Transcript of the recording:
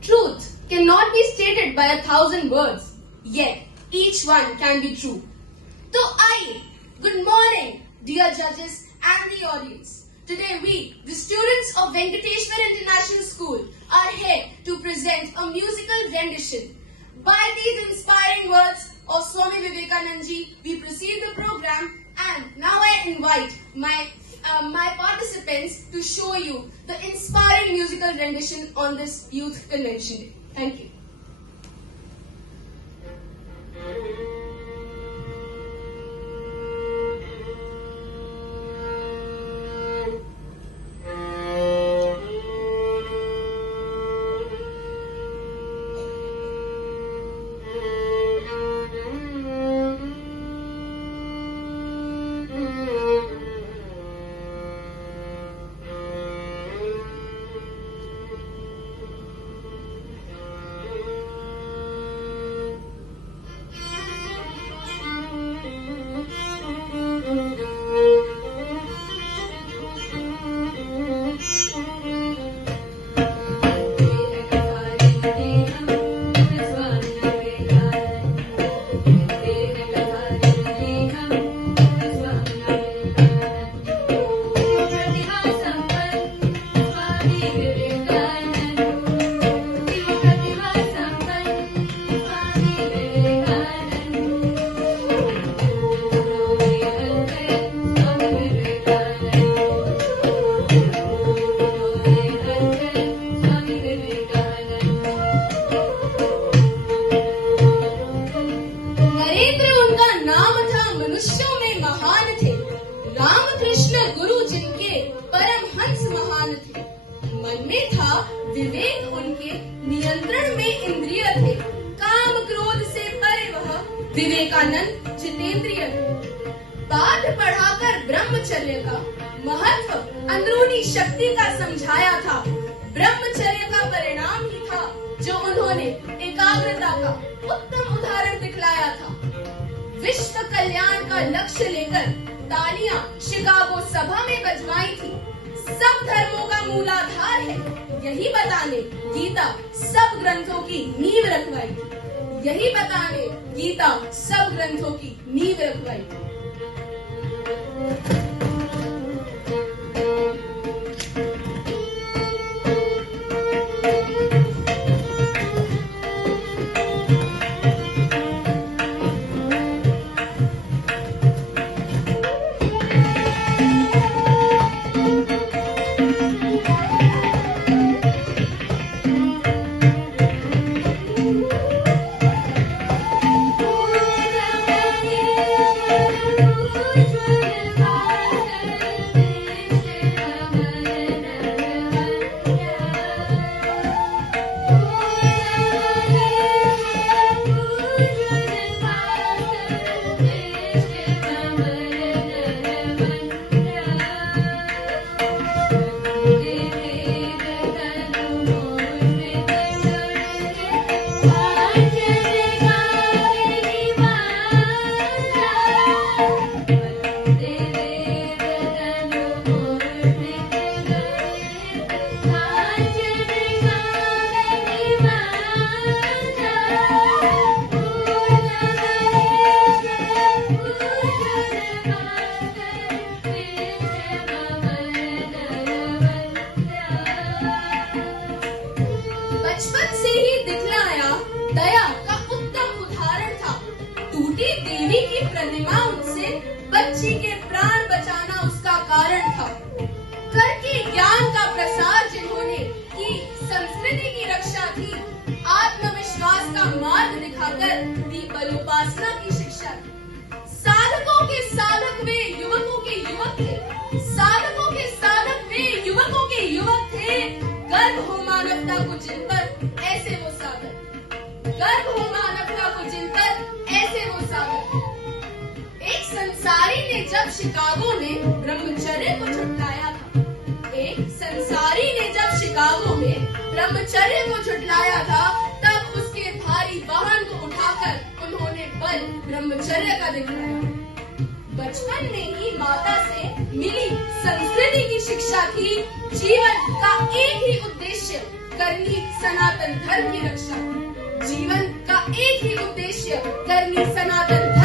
Truth cannot be stated by 1,000 words, yet each one can be true. So good morning, dear judges and the audience. Today we, the students of Venkateshwar International School, are here to present a musical rendition. By these inspiring words of Swami Vivekananda ji, we proceed the program, and now I invite my participants to show you the inspiring musical rendition on this Youth Convention Day. Thank you. विवेक उनके नियंत्रण में इंद्रिय थे, काम क्रोध से परे वह विवेकानंद जितेंद्रिय थे। पाठ पढ़ाकर ब्रह्मचर्य का महत्व अंदरूनी शक्ति का समझाया था। ब्रह्मचर्य का परिणाम ही था जो उन्होंने एकाग्रता का उत्तम उदाहरण दिखलाया था। विश्व कल्याण का लक्ष्य लेकर तालियां शिकागो सभा में बजवाई थी। सब धर्मों का मूलाधार है, यही बताने गीता सब ग्रंथों की नींव रखवाई थी। यही बताने गीता सब ग्रंथों की नींव रखवाई थी। बचपन से ही दिखलाया दया का उत्तम उदाहरण था। टूटी देवी की प्रतिमा उनसे बच्ची के प्राण बचाना उसका कारण था। कर के ज्ञान का प्रसार जिन्होंने की, संस्कृति की रक्षा की, आत्मविश्वास का मार्ग दिखाकर दी बलोपासना की शिक्षा दी। साधकों के साधक वे युवकों के युवक थे। साधकों के साधक वे युवकों के युवक थे। गर्व हो मानवता को जिन पर ऐसे वो साधक। गर्व हो मानवता को जिन पर ऐसे वो साधक। एक संसारी ने जब शिकागो में ब्रह्मचर्य को झुठलाया था। एक संसारी ने जब शिकागो में ब्रह्मचर्य को झुठलाया था, तब उसके भारी वाहन को उठाकर उन्होंने बल ब्रह्मचर्य का दिखाया। बचपन में ही माता से मिली संस्कृति की शिक्षा थी। जीवन का एक ही उद्देश्य करनी सनातन धर्म की रक्षा थी। जीवन का एक ही उद्देश्य करनी सनातन